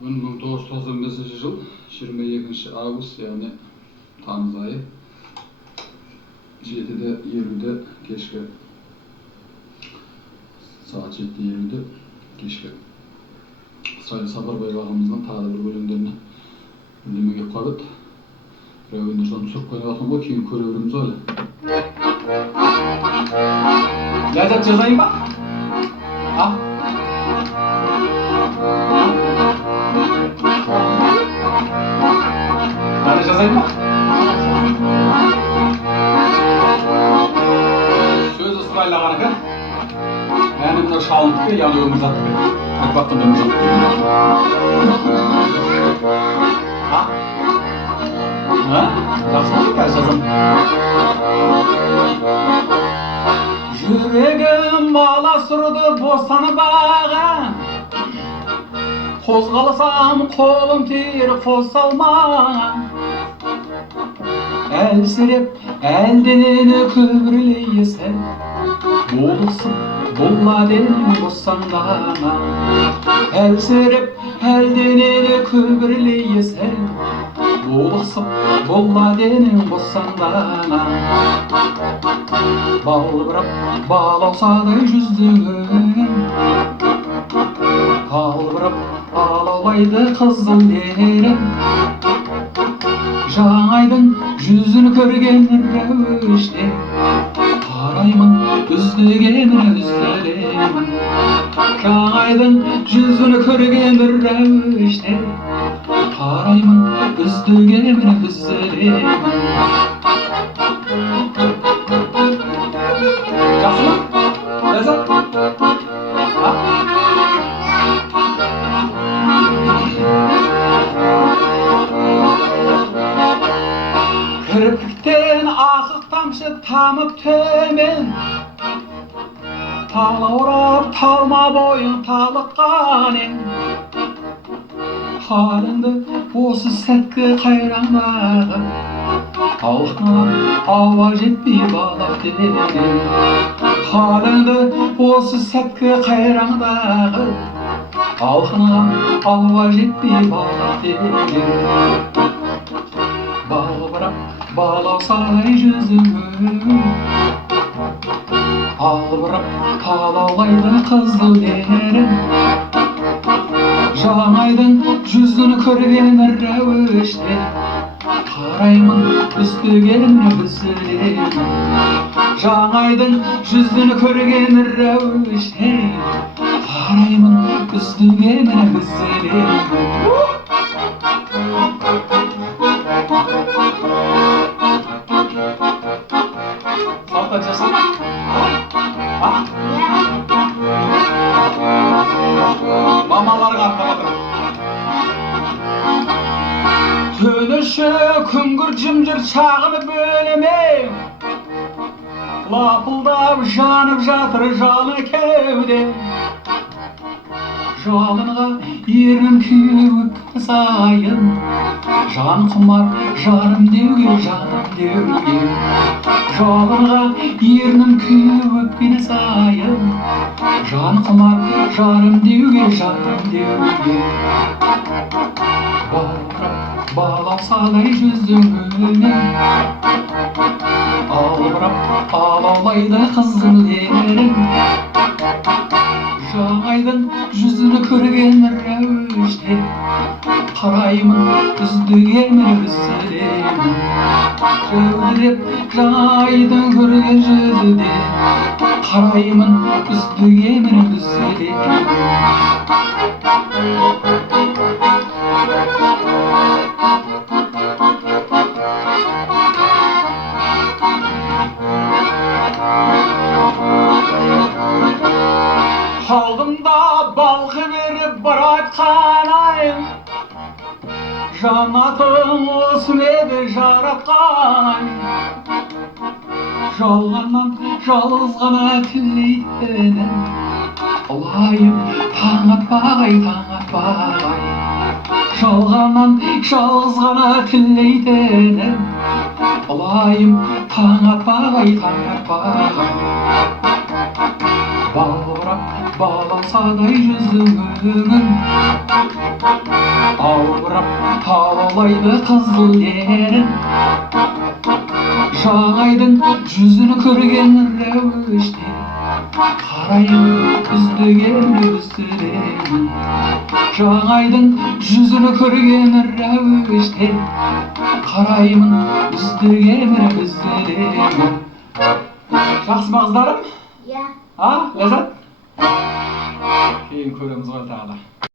1995 жыл 22 август, яғни тамыз айы 7:50 кешкі сағат 7:50 кешкі Сайын Сапарбаев ағамыздың тағы да бір өлеңдеріне үндеме келіп қалды. Бірақ енді соны түсіріп қойып жатырмын ғой, кейін көре береміз әлі. Ләззат жазайын ба? Әлі жазайын ба? Сөзі сұрайлағаныкі. Әні мына шалындыкі, яғни өмірзаттыкі. Айтпақтың өмірзаттыкі. Жақсы болсын, қазір жазам. Жүрегім аласұрды босанбаған, қозғалсам қолым тер қосалмаған. Әлсіреп әлденені күбірлейсің, болысып болладен босандана. Әлсіреп әлденені күбірлейсің, болысып болладен босандана. Балбырап балаусадай жүзіңің, албырап алаулайды қызыл ерін. Жаңайдың жүзін көрген рәуіште, қараймын үздігемін үзділемін. Жаңайдың жүзін көрген рәуіште, қараймын үздігемін үзділемін. Жақсы ма? Ләззат? Кірпіктен ақық тамшы тамып төмен, талаурап талма бойың талыққаның. Халіңді осы сәткі қайраңдағы, алқынан ауа жетпей балап деген. Халіңді осы сәткі қайраңдағы, алқынан ауа жетпей балап деген. Балбырап балаусадай жүзіңің, албырап алаулайды қызыл ерін. Жаңайдың жүзін көрген рәуіште, қараймын үздігемін үзділемін. Жаңайдың жүзін көрген рәуіште, қараймын үздігемін үзділемін. Салт жасап. Мамаларға аттамадыр. Түніші күңгір жымжыр шағынып бөліме, лапылдап жанып жатыр жаны кеуде. Жалынға ернім күйіп сайын, жан құмар жарым деуге, жаным деуге. Жалынға ернім күйіп сайын, жан құмар жарым деуге, жаным деуге. Балбырап балаусадай жүзіңің, албырап алаулайды қызыл ерін. Жаңайдың жүзін көрген рәуіште, қараймын үздігемін үзділемін. Көбіреп жаңайдың көрген жүзіде, қараймын үздігемін үзділемін. Алдымда балқы беріп бір айтқан айым, жаннатың осы еді жаратқан. Жалғаннан жалғыз ғана тілейтінім, ұлайым таң атпағай, таң атпағай. Жалғаннан жалғыз ғана тілейтінім, ұлайым таң атпағай, таң атпағай. Балбырап Баласадай жүзіңнің ауырып табалайды қызыл терін. Жаңайдың жүзін көрген рәуіште қараймын үздігемін. Жаңайдың жүзін көрген рәуіште қараймын үздігемін. Жақсы ма қыздарым? Иә. А, ләззат? Кейін көреміз ғой тағы да.